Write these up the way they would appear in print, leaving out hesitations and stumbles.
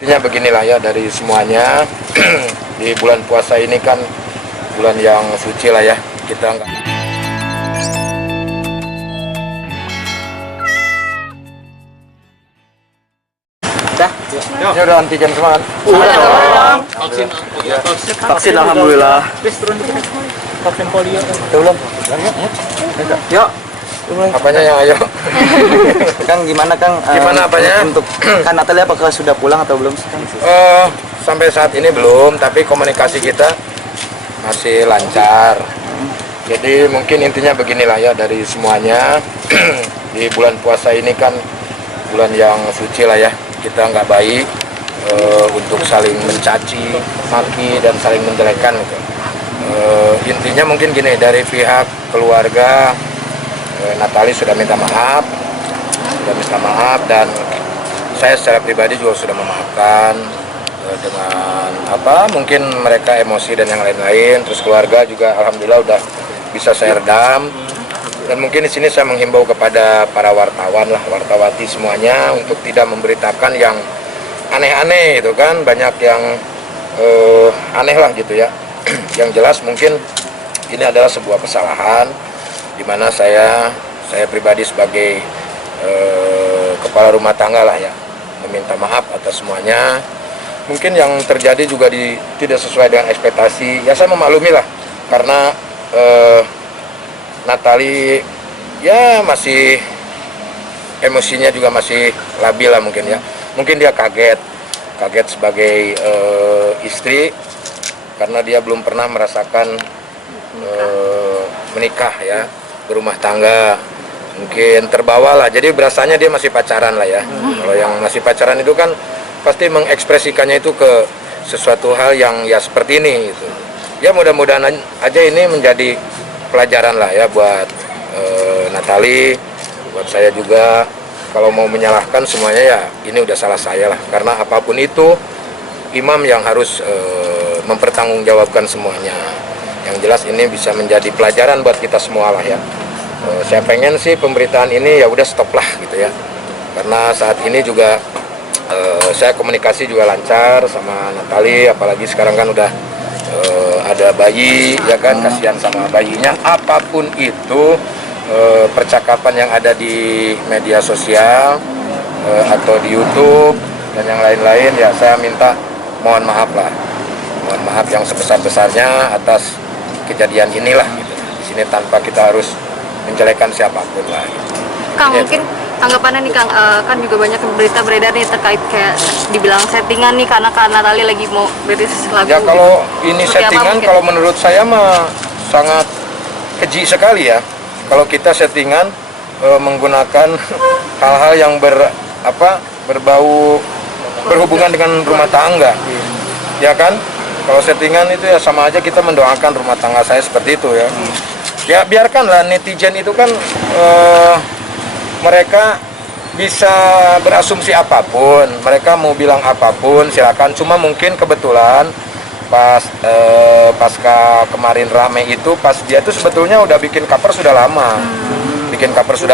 Intinya beginilah ya, dari semuanya di bulan puasa ini kan bulan yang suci lah ya, kita nggak. Ini udah antigen semua kan? Vaksin alhamdulillah. Vaksin polio. Belum? Yuk, Apanya yang ayo? Kang gimana Kang? Gimana apanya? Untuk kan Natalia apakah sudah pulang atau belum sih Kang? Sampai saat ini belum, tapi komunikasi kita masih lancar. Jadi mungkin intinya beginilah ya, dari semuanya di bulan puasa ini kan bulan yang suci lah ya, kita nggak baik untuk saling mencaci, maki dan saling menjelekkan gitu. Intinya mungkin gini, dari pihak keluarga Natali sudah minta maaf, dan saya secara pribadi juga sudah memaafkan dengan apa mungkin mereka emosi dan yang lain-lain. Terus keluarga juga alhamdulillah udah bisa saya redam. Dan mungkin di sini saya menghimbau kepada para wartawan lah, wartawati semuanya untuk tidak memberitakan yang aneh-aneh itu kan, banyak yang aneh lah gitu ya. Yang jelas mungkin ini adalah sebuah kesalahan di mana saya pribadi sebagai kepala rumah tangga lah ya, meminta maaf atas semuanya. Mungkin yang terjadi juga tidak sesuai dengan ekspektasi, ya saya memaklumi lah, karena Natali ya masih emosinya juga masih labil lah mungkin ya. Mungkin dia kaget sebagai istri, karena dia belum pernah merasakan menikah ya, berumah tangga. Mungkin terbawa lah, jadi berasanya dia masih pacaran lah ya. Kalau yang masih pacaran itu kan pasti mengekspresikannya itu ke sesuatu hal yang ya seperti ini gitu. Ya mudah-mudahan aja ini menjadi pelajaran lah ya buat Natali, buat saya juga. Kalau mau menyalahkan semuanya ya ini udah salah saya lah, karena apapun itu imam yang harus mempertanggungjawabkan semuanya. Yang jelas ini bisa menjadi pelajaran buat kita semua lah ya. Saya pengen sih pemberitaan ini ya udah stop lah gitu ya, karena saat ini juga saya komunikasi juga lancar sama Natali, apalagi sekarang kan udah ada bayi ya kan, kasihan sama bayinya. Apapun itu percakapan yang ada di media sosial atau di YouTube dan yang lain-lain ya, saya minta mohon maaf lah, mohon maaf yang sebesar-besarnya atas kejadian inilah gitu. Di sini tanpa kita harus menjelekan siapapun lah gitu. Kang, mungkin tanggapannya nih Kang, kan juga banyak berita beredar nih terkait kayak dibilang settingan nih karena Natali lagi mau rilis lagu. Ya kalau ini Seperti settingan, kalau menurut saya mah sangat keji sekali ya. Kalau kita settingan menggunakan hal-hal yang berbau berhubungan dengan rumah tangga, ya kan? Kalau settingan itu ya sama aja kita mendoakan rumah tangga saya seperti itu ya. Ya biarkanlah netizen itu kan mereka bisa berasumsi apapun, mereka mau bilang apapun silakan. Cuma mungkin kebetulan pas pasca kemarin rame itu, pas dia tuh sebetulnya udah bikin cover sudah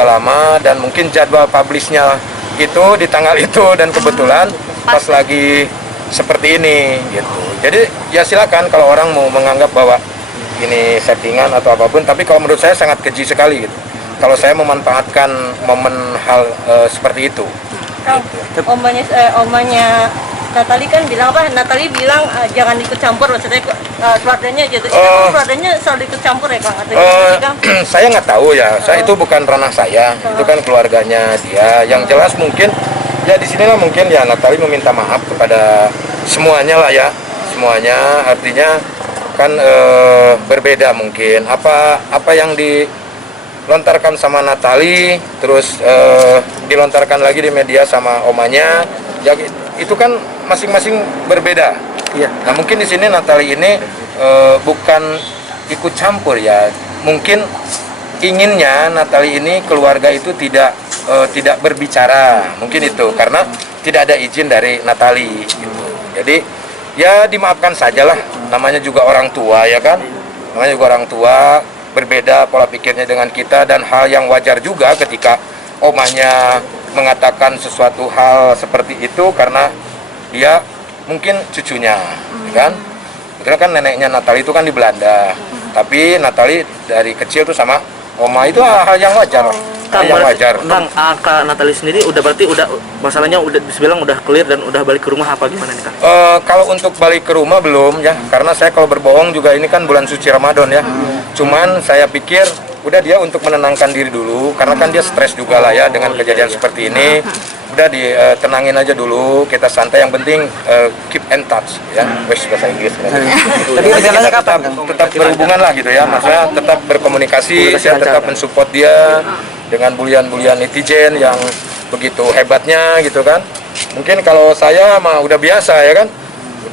lama, dan mungkin jadwal publishnya itu di tanggal itu, dan kebetulan pas lagi seperti ini gitu. Jadi ya silakan kalau orang mau menganggap bahwa ini settingan atau apapun, tapi kalau menurut saya sangat keji sekali gitu kalau saya memanfaatkan momen hal seperti itu. Omanya Natali kan bilang apa? Natali bilang jangan ikut campur, maksudnya keluarganya gitu. Keluarganya selalu ikut campur ya Kang? Saya nggak tahu ya, saya itu bukan ranah saya, itu kan keluarganya dia. Yang jelas mungkin ya di sinilah mungkin ya Natali meminta maaf kepada semuanya lah ya, semuanya. Artinya kan berbeda mungkin apa yang dilontarkan sama Natali terus dilontarkan lagi di media sama omanya ya, itu kan masing-masing berbeda. Iya. Nah mungkin di sini Natali ini bukan ikut campur ya, mungkin inginnya Natali ini keluarga itu tidak berbicara, mungkin itu karena tidak ada izin dari Natali gitu. Jadi ya dimaafkan sajalah, namanya juga orang tua ya kan, namanya juga orang tua, berbeda pola pikirnya dengan kita, dan hal yang wajar juga ketika omahnya mengatakan sesuatu hal seperti itu, karena dia mungkin cucunya, kan? Karena kan neneknya Natali itu kan di Belanda, tapi Natali dari kecil tuh sama oma, itu hal yang wajar, hal yang wajar. Kang, Kak Natali sendiri berarti masalahnya udah dibilang udah clear dan udah balik ke rumah apa gimana nih Kang? Kalau untuk balik ke rumah belum ya, karena saya kalau berbohong juga ini kan bulan suci Ramadan ya. Cuman saya pikir udah dia untuk menenangkan diri dulu, karena kan dia stres juga lah ya dengan kejadian seperti ini. Udah ditenangin aja dulu, kita santai, yang penting keep in touch ya. Wes bahasa Inggris. Tapi rencananya kapan, Kang? Tetap berhubungan lah gitu ya, maksudnya tetap berkomunikasi, saya tetap mensupport dia dengan bulian-bulian netizen yang begitu hebatnya gitu kan. Mungkin kalau saya mah udah biasa ya kan,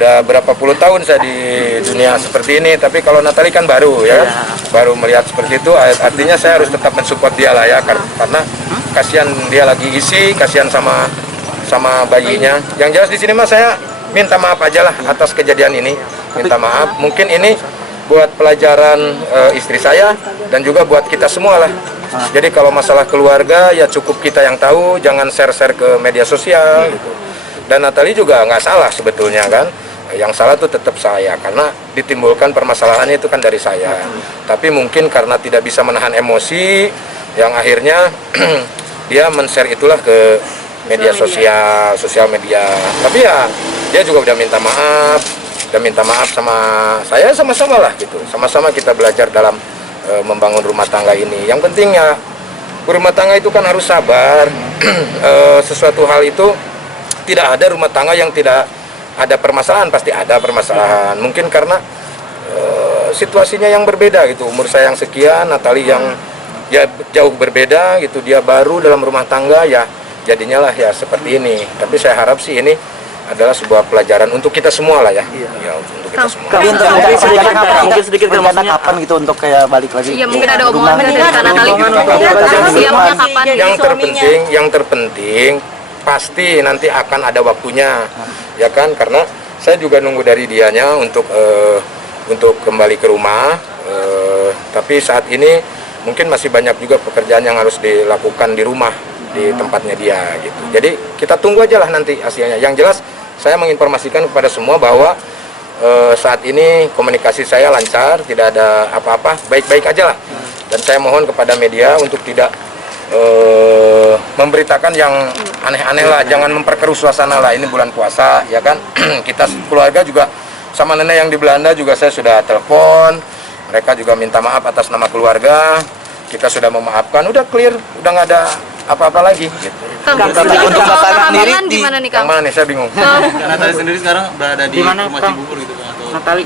udah berapa puluh tahun saya di dunia seperti ini, tapi kalau Natali kan baru ya, baru melihat seperti itu, artinya saya harus tetap mensupport dia lah ya, karena kasihan dia lagi isi, kasihan sama bayinya. Yang jelas di sini mah saya minta maaf aja lah atas kejadian ini, minta maaf. Mungkin ini buat pelajaran istri saya dan juga buat kita semua lah. Jadi kalau masalah keluarga ya cukup kita yang tahu, jangan share-share ke media sosial gitu. Dan Natali juga nggak salah sebetulnya kan, yang salah tuh tetap saya, karena ditimbulkan permasalahannya itu kan dari saya. Tapi mungkin karena tidak bisa menahan emosi, yang akhirnya dia men-share itulah ke media sosial media. Tapi ya dia juga udah minta maaf sama saya, sama-sama lah gitu, sama-sama kita belajar dalam membangun rumah tangga ini. Yang penting ya rumah tangga itu kan harus sabar. Sesuatu hal itu tidak ada rumah tangga yang tidak ada permasalahan, pasti ada permasalahan. Mungkin karena situasinya yang berbeda gitu. Umur saya yang sekian, Natali yang ya jauh berbeda gitu. Dia baru dalam rumah tangga ya, jadinya lah ya seperti ini. Tapi saya harap sih ini adalah sebuah pelajaran untuk kita semua lah ya. Ya untuk kita semua. Tapi untuk Mungkin sedikit rencana kapan gitu untuk kayak balik lagi? Iya, mungkin ada omongan dari Kak Natali. Siapnya kapan? Yang terpenting pasti nanti akan ada waktunya, ya kan? Karena saya juga nunggu dari dianya untuk kembali ke rumah. Tapi saat ini mungkin masih banyak juga pekerjaan yang harus dilakukan di rumah, di tempatnya dia gitu. Jadi kita tunggu aja lah nanti hasilnya. Yang jelas saya menginformasikan kepada semua bahwa saat ini komunikasi saya lancar, tidak ada apa-apa, baik-baik aja lah. Dan saya mohon kepada media untuk tidak memberitakan yang aneh-aneh lah, jangan memperkeruh suasana lah. Ini bulan puasa ya kan. Kita keluarga juga sama nenek yang di Belanda juga saya sudah telepon, mereka juga minta maaf atas nama keluarga, kita sudah memaafkan, udah clear, udah nggak ada apa-apa lagi gitu. Kang, untuk Bapak sendiri di mana nih Kang? Yang mana nih, saya bingung. Natali sendiri sekarang berada di rumah Cibubur gitu Kang, atau Natali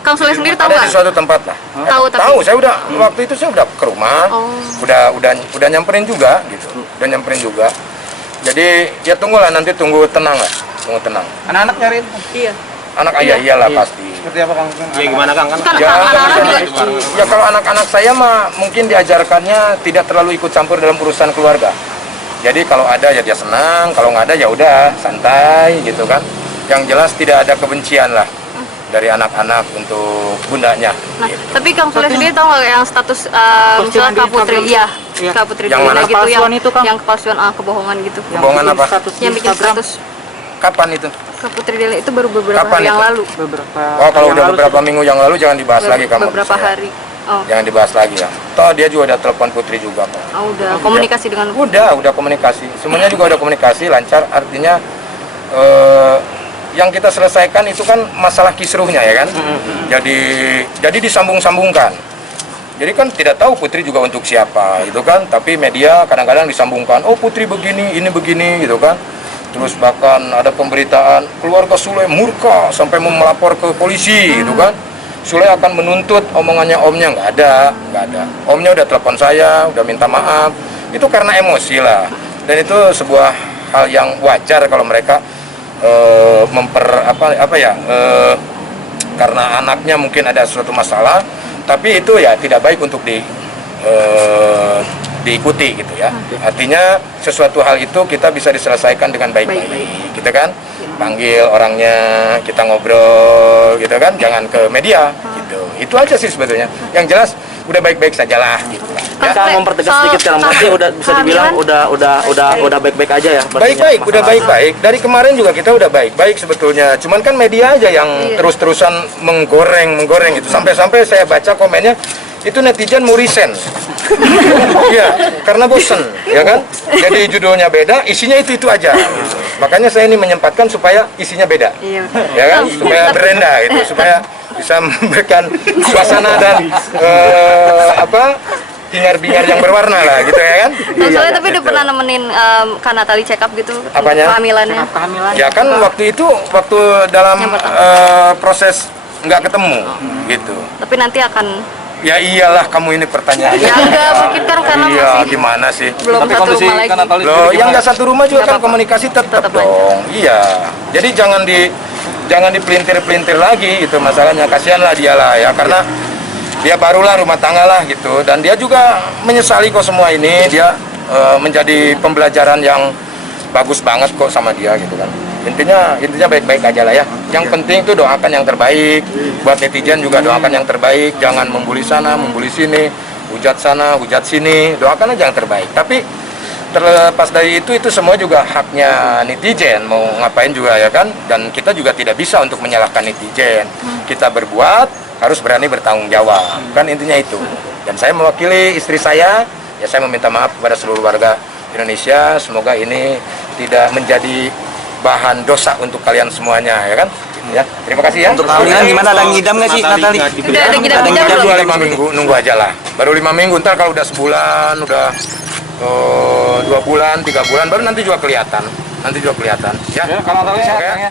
Kang Soleh sendiri tahu ada nggak? di suatu tempat lah. Tahu, tapi Tahu, saya udah waktu itu saya udah ke rumah, udah nyamperin juga gitu, udah nyamperin juga. Jadi ya tunggulah, nanti tunggu tenang lah, tunggu tenang. Anak-anak nyariin? Iya. Anak ayah iyalah pasti. Seperti apa, Kang? ya gimana Kang? Kan kan Ya, anak-anak juga ya kalau anak-anak saya mah mungkin diajarkannya tidak terlalu ikut campur dalam urusan keluarga. Jadi kalau ada ya dia senang, kalau nggak ada ya udah santai gitu kan. Yang jelas tidak ada kebencian lah dari anak-anak untuk bundanya. Nah, Gitu. tapi Kang Soleh sendiri tahu nggak yang status misalnya Kak Putri, iya, Kak Putri Yang Delina mana? gitu, Kepalsuan itu, Kang? yang kepalsuan kebohongan gitu. Kebohongan apa? Yang bikin status Kapan itu? Kak Putri Delina itu baru beberapa Kapan hari yang itu? lalu. Oh, kalau udah beberapa minggu yang lalu jangan dibahas lagi kamu. Beberapa hari. Oh, Jangan dibahas lagi ya. Toh dia juga udah telepon Putri juga kok. udah komunikasi dengan Udah komunikasi. Semuanya juga udah komunikasi lancar. Artinya yang kita selesaikan itu kan masalah kisruhnya ya kan. Jadi disambung-sambungkan. Jadi kan tidak tahu Putri juga untuk siapa gitu kan. Tapi media kadang-kadang disambungkan. Oh Putri begini, ini begini gitu kan. Terus bahkan ada pemberitaan keluarga Sule murka sampai mau melapor ke polisi gitu kan. Sule akan menuntut, omongannya omnya nggak ada. Omnya udah telepon saya, udah minta maaf. Itu karena emosi lah. Dan itu sebuah hal yang wajar kalau mereka karena anaknya mungkin ada suatu masalah. Tapi itu ya tidak baik untuk diikuti gitu ya. Artinya sesuatu hal itu kita bisa diselesaikan dengan baik-baik, gitu kan? Panggil orangnya, kita ngobrol, gitu kan? Jangan ke media, gitu. Itu aja sih sebetulnya. Yang jelas udah baik-baik sajalah, gitu lah. Kang mempertegas sedikit Kang, berarti udah bisa dibilang udah baik-baik aja ya. Baik-baik, udah baik-baik. Dari kemarin juga kita udah baik-baik sebetulnya. Cuman kan media aja yang terus-terusan menggoreng itu. Sampai-sampai saya baca komennya itu netizen mau resign. Iya, karena bosen, ya kan? Jadi judulnya beda, isinya itu aja. Makanya saya ini menyempatkan supaya isinya beda. Iya. Ya kan? Supaya berenda gitu, supaya bisa memberikan suasana dan bingar-bingar yang berwarna lah gitu ya kan. Soalnya tapi udah pernah nemenin Kak Natali check up gitu. Apanya? Kehamilannya. Ya kan waktu dalam proses nggak ketemu gitu. Tapi nanti akan Ya iyalah, kamu ini pertanyaan. ya enggak mungkin kan karena Iya, masih gimana sih? belum Tapi satu kondisi rumah lagi. kan Natali Loh, sendiri yang gimana? nggak satu rumah juga Nggak kan apa-apa. komunikasi tetap Tetap dong. Iya. Jadi jangan dipelintir-pelintir lagi gitu masalahnya. Kasihanlah dia lah ya, karena dia barulah rumah tangga lah gitu, dan dia juga menyesali kok semua ini. Dia menjadi pembelajaran yang bagus banget kok sama dia gitu kan. Intinya baik-baik aja lah ya. Yang penting tuh doakan yang terbaik. Buat netizen juga doakan yang terbaik. Jangan membuli sana, membuli sini, hujat sana, hujat sini. Doakan aja yang terbaik. Tapi terlepas dari itu semua juga haknya netizen mau ngapain juga ya kan. Dan kita juga tidak bisa untuk menyalahkan netizen. Kita berbuat harus berani bertanggung jawab. Kan intinya itu. Dan saya mewakili istri saya, ya saya meminta maaf kepada seluruh warga Indonesia. Semoga ini tidak menjadi bahan dosa untuk kalian semuanya ya kan. Ya, terima kasih ya. Untuk kehamilan gimana, ada ngidam nggak sih Natali? Udah ada ngidam-ngidam belum? Baru 5 minggu, nunggu aja lah. Baru 5 minggu, ntar kalau udah sebulan, udah 2 bulan, 3 bulan, baru nanti juga kelihatan. Ya, Ya, kalau Natali sehat Oke. Kang ya.